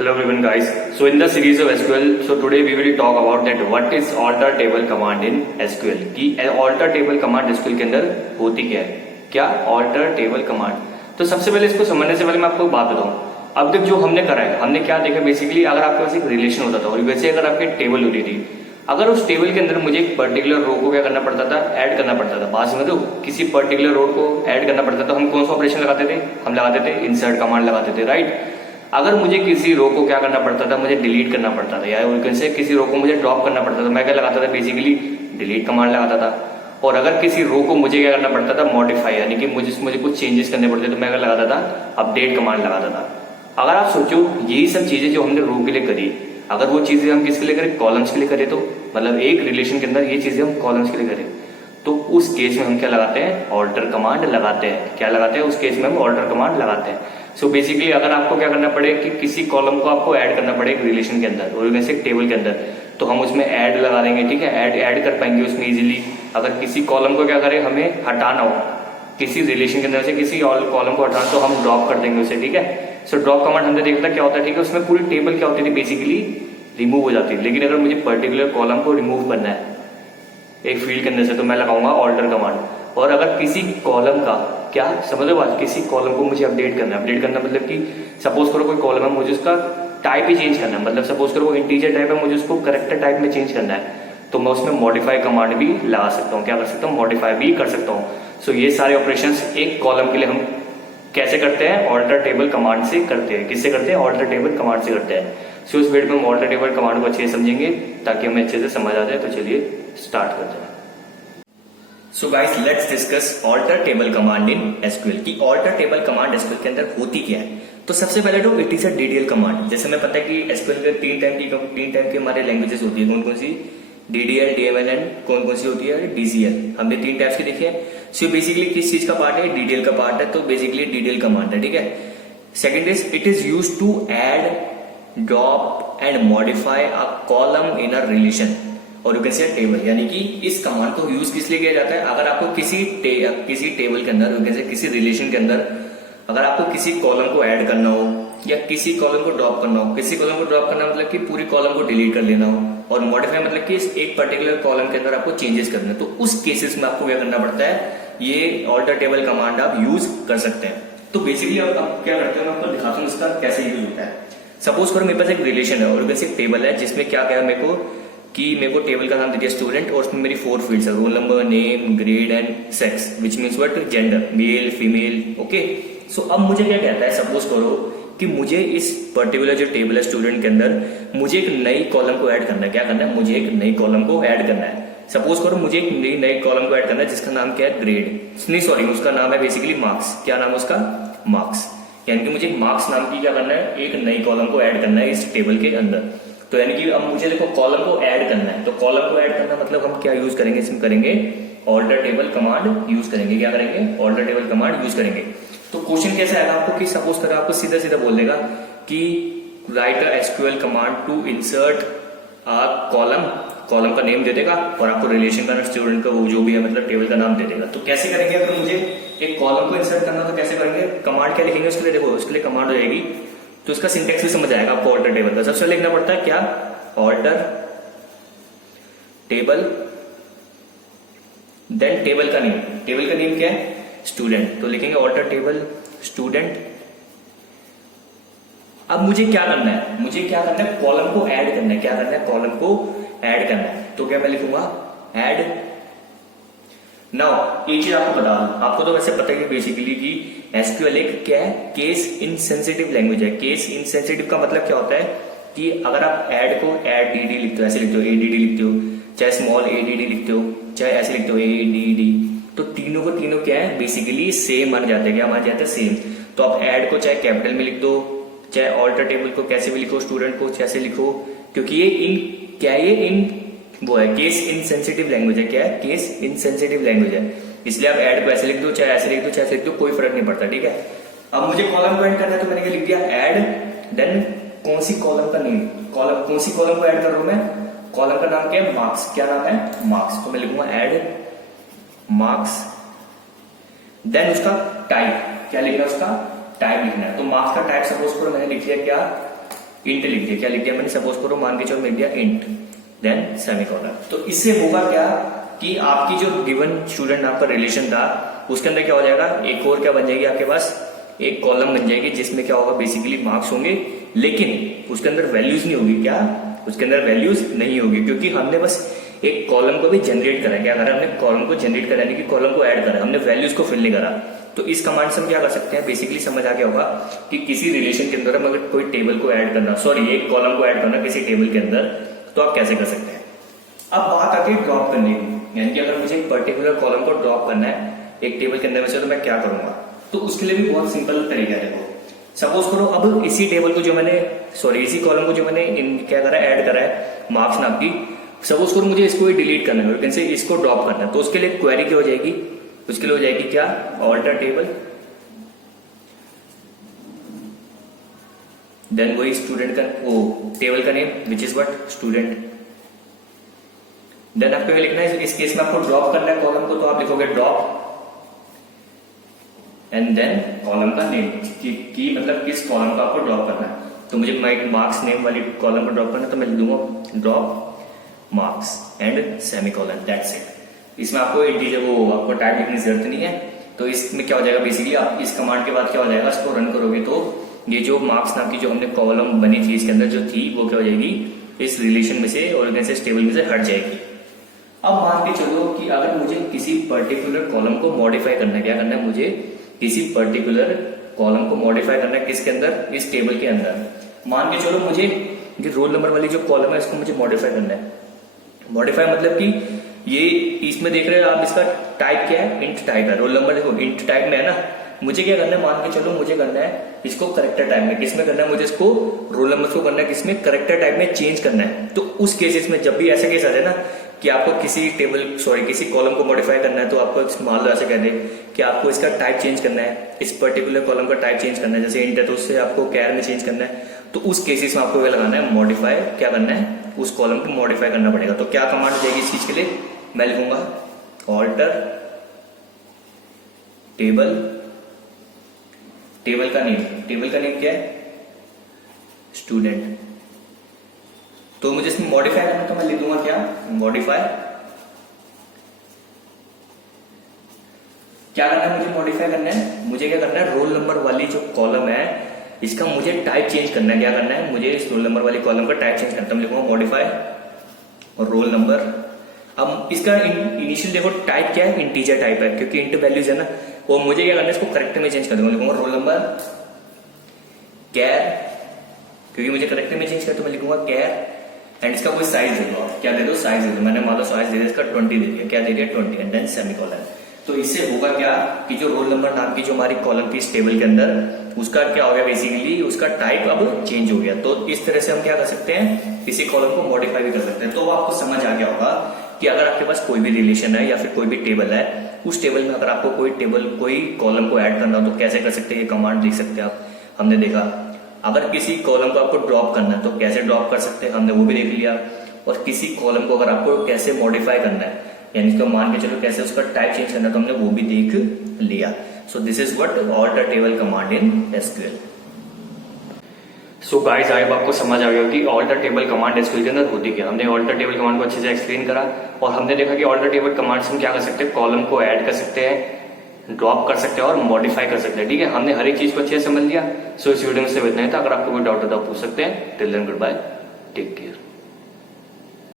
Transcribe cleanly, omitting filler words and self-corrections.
Hello everyone guys. So in the series of SQL, so today we will talk about that what is alter table command in SQL कि alter table command SQL के अंदर होती क्या है, क्या alter table command। तो सबसे पहले इसको समझने से पहले मैं आपको बात बताऊं। अब तक जो हमने करा है, हमने क्या देखा बेसिकली, अगर आपके पास एक रिलेशन होता था और वैसे अगर आपकी टेबल होती थी, अगर उस टेबल के अंदर मुझे एक पर्टिकुलर रो को क्या करना पड़ता था, ऐड करना पड़ता था। बात समझ लो, किसी पर्टिकुलर रो को ऐड करना पड़ता था तो हम कौन सा ऑपरेशन लगाते थे, हम लगाते थे इंसर्ट कमांड लगाते थे, राइट। अगर मुझे किसी रो को क्या करना पड़ता था, मुझे डिलीट करना पड़ता था, या से किसी रो को मुझे ड्रॉप करना पड़ता था, मैं क्या लगाता था, बेसिकली डिलीट कमांड लगाता था। और अगर किसी रो को मुझे क्या करना पड़ता था, मॉडिफाई, यानी कि मुझे कुछ चेंजेस करने पड़ते तो मैं क्या लगाता था, अपडेट कमांड लगाता था। अगर आप सोचो यही सब चीजें जो हमने रो के लिए करी, अगर वो चीजें हम किसके लिए करें, कॉलम्स के लिए करें, तो मतलब एक रिलेशन के अंदर ये चीजें हम कॉलम्स के लिए करें, तो उस केस में हम क्या लगाते हैं, ऑल्टर कमांड लगाते हैं। क्या लगाते हैं, उस केस में हम ऑल्टर कमांड लगाते हैं। सो बेसिकली अगर आपको क्या करना पड़े कि किसी कॉलम को आपको ऐड करना पड़े एक रिलेशन के अंदर और वैसे एक टेबल के अंदर, तो हम उसमें ऐड लगा देंगे, ठीक है, ऐड कर पाएंगे उसमें इजीली। अगर किसी कॉलम को क्या करें, हमें हटाना हो किसी रिलेशन के अंदर से किसी और कॉलम को हटाना, तो हम ड्रॉप कर देंगे उसे, ठीक है। सो ड्रॉप कमांड हमने देखा था क्या होता है, ठीक है, उसमें पूरी टेबल क्या होती थी, बेसिकली रिमूव हो जाती है। लेकिन अगर मुझे पर्टिकुलर कॉलम को रिमूव करना है एक फील्ड के अंदर से, तो मैं लगाऊंगा ऑल्टर कमांड। और अगर किसी कॉलम का, क्या समझो बात, किसी कॉलम को मुझे अपडेट करना है, अपडेट करना मतलब कि सपोज करो कोई कॉलम है, मुझे उसका टाइप ही चेंज करना है, मतलब सपोज करो वो इंटीजर टाइप है, मुझे उसको करेक्टर टाइप में चेंज करना है, तो मैं उसमें मॉडिफाई कमांड भी लगा सकता हूँ। क्या कर सकता हूँ, मॉडिफाई भी कर सकता हूँ। सो ये सारे ऑपरेशंस एक कॉलम के लिए हम कैसे करते हैं, ऑल्टर टेबल कमांड से करते हैं। किससे करते हैं, ऑल्टर टेबल कमांड से करते हैं। सो इस वीडियो में हम ऑल्टर टेबल कमांड को अच्छे से समझेंगे ताकि हमें अच्छे से समझ आ जाए। तो चलिए स्टार्ट करते हैं। So guys let's discuss alter table command in SQL की ऑल्टर टेबल कमांड एसक्यूएल के अंदर होती क्या है। तो सबसे पहले तो it is a DDL command. जैसे हमें पता है कि एसक्यूएल के तीन टाइप की हमारे लैंग्वेजेस होती है। कौन कौन सी, डीडीएल, डीएमएल एंड कौन कौन सी होती है, डीसीएल। हमने तीन टाइप्स की देखी है। सो बेसिकली किस चीज का पार्ट है, डीडीएल का पार्ट है, तो बेसिकली डीडीएल कमांड है, ठीक है। Second is it is use to add, drop and modify a column in a relation और यू कैन से टेबल। यानी कि इस कमांड को यूज किस लिए किया जाता है, अगर आपको किसी टेबल के अंदर, यू कैन से किसी रिलेशन के अंदर अगर आपको किसी कॉलम को ऐड करना हो या किसी कॉलम को ड्रॉप करना हो। किसी कॉलम को ड्रॉप करना मतलब कि पूरी कॉलम को डिलीट कर लेना हो, और मॉडिफाई मतलब कि एक पर्टिकुलर कॉलम के अंदर आपको चेंजेस करना है, तो उस केसेस में आपको क्या करना पड़ता है, ये ऑल्टर टेबल कमांड आप यूज कर सकते हैं। तो बेसिकली आप क्या करते हो, मैं आपको दिखाता हूँ इसका कैसे यूज होता है। सपोज करो मेरे पास एक रिलेशन है और वैसे एक टेबल है जिसमें क्या क्या मेरे को टेबल का नाम दे दिया स्टूडेंट, और उसमें मेरी 4 फील्ड्स है, roll number, name, grade and sex, which means what, gender, male, female, okay. So अब मुझे क्या कहता है, सपोज करो कि मुझे इस पर्टिकुलर जो टेबल है स्टूडेंट के अंदर, मुझे एक नई कॉलम को ऐड करना है। क्या करना है, मुझे एक नई कॉलम को ऐड करना है। सपोज करो मुझे एक नई कॉलम को ऐड करना है जिसका नाम क्या है, ग्रेड, नहीं सॉरी, उसका नाम है बेसिकली मार्क्स। क्या नाम है उसका, मार्क्स। यानी कि मुझे मार्क्स नाम की क्या करना है, एक नई कॉलम को ऐड करना है इस टेबल के अंदर। तो यानी कि अब मुझे देखो कॉलम को ऐड करना है, तो कॉलम को ऐड करना मतलब हम क्या यूज करेंगे, इसमें करेंगे ऑल्टर टेबल कमांड यूज करेंगे। क्या करेंगे, ऑल्टर टेबल कमांड यूज करेंगे। तो क्वेश्चन कैसे आएगा आपको कि सपोज करो आपको सीधा सीधा बोल देगा कि write a SQL command to insert a column, column का नेम दे देगा और आपको रिलेशन का, स्टूडेंट का, वो जो भी है मतलब टेबल का नाम दे देगा। तो कैसे करेंगे, अगर मुझे एक कॉलम को इंसर्ट करना तो कैसे करेंगे, कमांड क्या लिखेंगे उसके लिए, देखो उसके लिए कमांड हो जाएगी, तो इसका सिंटेक्स भी समझ आएगा आपको ऑल्टर टेबल का। सबसे लिखना पड़ता है क्या, ऑल्टर टेबल, देन टेबल का नेम। टेबल का नेम क्या है, स्टूडेंट, तो लिखेंगे ऑल्टर टेबल स्टूडेंट। अब मुझे क्या करना है, मुझे क्या करना है, कॉलम को ऐड करना है। क्या करना है, कॉलम को ऐड करना है। तो क्या मैं लिखूंगा, ऐड। नाउ एक चीज आपको बता दूं, आपको तो वैसे पता है बेसिकली कि एसक्यूएल एक क्या है, केस इनसेंसिटिव लैंग्वेज है। केस इनसेंसिटिव का मतलब क्या होता है कि अगर आप ऐड को ऐड डीडी लिखते हो, ऐसे लिखते हो, एडीडी लिखते हो, चाहे स्मॉल एडीडी लिखते हो, चाहे ऐसे लिखते हो एडीडी, तो तीनों को तीनों क्या है, बेसिकली सेम मान जाते हैं। क्या मान जाते हैं, सेम। तो आप ऐड को चाहे कैपिटल में लिख दो, चाहे ऑल्टर टेबल को कैसे भी लिखो, स्टूडेंट को कैसे लिखो, क्योंकि ये इन वो है, केस इनसेंसिटिव लैंग्वेज है। क्या है, केस इनसेंसिटिव लैंग्वेज है, इसलिए आप ऐड को ऐसे लिख दो, चाहे ऐसे लिख दो, चाहे ऐसे लिख दो, कोई फर्क नहीं पड़ता, ठीक है। अब मुझे कॉलम को ऐड करना है, तो मैंने क्या लिख दिया, ऐड, देन कौन सी कॉलम का नेम, कॉलम, कौन सी कॉलम को ऐड कर रहा हूं मैं, कॉलम का नाम क्या है, मार्क्स। क्या नाम है, मार्क्स, तो मैं लिखूंगा ऐड मार्क्स। देन उसका टाइप, क्या लिखना है, उसका टाइप लिखना है। तो मार्क्स का टाइप सपोज करो मैंने लिख लिया क्या, इंट लिख दिया, क्या लिख दिया मैंने, सपोज करो मान के चलो लिख दिया इंट, देन सेमीकोलन। तो इससे होगा क्या कि आपकी जो गिवन स्टूडेंट आपका रिलेशन था उसके अंदर क्या हो जाएगा, एक और क्या बन जाएगी आपके पास, एक कॉलम बन जाएगी जिसमें क्या होगा बेसिकली मार्क्स होंगे, लेकिन उसके अंदर वैल्यूज नहीं होगी। क्या उसके अंदर वैल्यूज नहीं होगी, क्योंकि हमने बस एक कॉलम को भी जनरेट करा। क्या करा हमने, कॉलम को जनरेट करा, यानी कि कॉलम को ऐड करा, हमने वैल्यूज को फिल नहीं करा। तो इस कमांड से हम क्या कर सकते हैं, बेसिकली समझ आ गया होगा कि किसी रिलेशन के अंदर हम अगर कोई टेबल को ऐड करना, सॉरी एक कॉलम को ऐड करना किसी टेबल के अंदर, तो आप कैसे कर सकते हैं। अब बात आती है ड्रॉप करने की, यानी कि अगर मुझे एक पर्टिकुलर कॉलम को ड्रॉप करना है एक टेबल के अंदर में से, तो मैं क्या करूंगा। तो उसके लिए भी बहुत सिंपल तरीका है। देखो सपोज करो अब इसी टेबल को जो मैंने, सॉरी इसी कॉलम को जो मैंने क्या करा है, ऐड करा है मार्क्स नाम की, सपोज करो मुझे इसको डिलीट करना है, कैसे इसको ड्रॉप करना है, तो उसके लिए क्वेरी क्या हो जाएगी, उसके लिए हो जाएगी क्या, ऑल्टर टेबल, देन वही स्टूडेंट का वो टेबल का name which is what student, then आपको ये लिखना है, इस केस में आपको ड्रॉप करना है कॉलम को, तो आप लिखोगे ड्रॉप एंड देन कॉलम का नेम की मतलब किस कॉलम को आपको ड्रॉप करना है। तो मुझे मार्क्स नेम वाली कॉलम को ड्रॉप करना है, तो मैं लिख दूंगा drop marks and semicolon, that's it. इसमें आपको इंटीजर वो आपको टैग लिखने की जरूरत नहीं है। तो इसमें क्या हो जाएगा, बेसिकली आप इस कमांड के बाद क्या हो जाएगा, इसको रन करोगे तो ये जो मार्क्स नाम की जो हमने कॉलम बनी थी इसके अंदर जो थी, वो क्या हो जाएगी, इस रिलेशन में से और इस टेबल में से हट जाएगी। अब मान के चलो कि अगर मुझे किसी पर्टिकुलर कॉलम को मॉडिफाई करना है, क्या करना है, मुझे किसी पर्टिकुलर कॉलम को मॉडिफाई करना है किसके अंदर, इस टेबल के अंदर। मान के चलो मुझे ये रोल नंबर वाली जो कॉलम है इसको मुझे मॉडिफाई करना है। मॉडिफाई मतलब कि ये इसमें देख रहे हो आप, इसका टाइप क्या है, इंट टाइप है। रोल नंबर देखो इंट टाइप में है ना, मुझे क्या करना है, मान के चलो मुझे करना है इसको करेक्टर टाइप में, किसमें करना है, मुझे इसको रोल नंबर को करना है किसमें, करेक्टर टाइप में चेंज करना है। तो उस केसेस में जब भी ऐसा केस आ जाए ना कि आपको किसी टेबल सॉरी किसी कॉलम को मॉडिफाई करना है, तो आपको मान लो ऐसे कह दे कि आपको इसका टाइप चेंज करना है, इस पर्टिकुलर कॉलम का टाइप चेंज करना है, जैसे इंट है तो उससे आपको कैर में चेंज करना है, तो उस केसेस में आपको ये लगाना है मॉडिफाई, क्या करना है, उस कॉलम को मॉडिफाई करना पड़ेगा। तो क्या कमांड हो जाएगी इस चीज के लिए, मैं लिखूंगा ऑल्टर टेबल, टेबल का नेम क्या है, स्टूडेंट। तो मुझे इसमें मॉडिफाई करना है, तो मैं लिख दूंगा क्या, मॉडिफाई, क्या करना है मुझे, मॉडिफाई करना है, मुझे क्या करना है, रोल नंबर वाली जो कॉलम है इसका मुझे टाइप चेंज करना है। क्या करना है, मुझे इस रोल नंबर वाली कॉलम का टाइप चेंज करना है, तो मैं लिखूंगा मॉडिफाई और रोल नंबर। अब इसका इनिशियल देखो टाइप क्या है, इंटीजर टाइप है, क्योंकि इंट वैल्यूज है ना, और मुझे क्या करना है, इसको करेक्टर में चेंज कर दूंगा, लिखूंगा रोल नंबर कैर, क्योंकि मुझे करेक्टर में चेंज कर, तो मैं लिखूंगा कैर एंड इसका कोई साइज दे दो, क्या दे दो, साइज दे दो, मैंने मान लो साइज दे दिया इसका 20 दे दिया, क्या दे दिया 20 एंड देन सेमीकोलन। तो इससे होगा क्या कि जो रोल नंबर नाम की जो हमारी कॉलम थी इस टेबल के अंदर, उसका क्या हो गया, बेसिकली उसका टाइप अब चेंज हो गया। तो इस तरह से हम क्या कर सकते हैं, किसी कॉलम को मॉडिफाई भी कर सकते हैं। तो आपको समझ आ गया होगा कि अगर आपके पास कोई भी रिलेशन है या फिर कोई भी टेबल है, उस टेबल में अगर आपको कोई कॉलम को ऐड करना हो तो कैसे कर सकते हैं, ये कमांड लिख सकते हैं आप। हमने देखा अगर किसी कॉलम को आपको ड्रॉप करना है तो कैसे ड्रॉप कर सकते हैं, हमने वो भी देख लिया। और किसी कॉलम को अगर आपको कैसे मॉडिफाई करना है, यानी इसको मान के चलो कैसे उसका टाइप चेंज करना है, तो हमने वो भी देख लिया। So this is what alter table command in SQL. So guys I hope आपको समझ आ गया कि ऑल्टर टेबल कमांड एसक्यूएल के अंदर होती क्या। हमने ऑल्टर टेबल कमांड को अच्छे से एक्सप्लेन करा और हमने देखा कि ऑल्टर टेबल कमांड से हम क्या कर सकते हैं, कॉलम को ऐड कर सकते हैं, ड्रॉप कर सकते हैं और मॉडिफाई कर सकते हैं। ठीक है, हमने हर एक चीज को अच्छे से समझ लिया। सो इस वीडियो में से इतना ही था। अगर आपको कोई डाउट है तो आप पूछ सकते हैं। Till then goodbye, take care.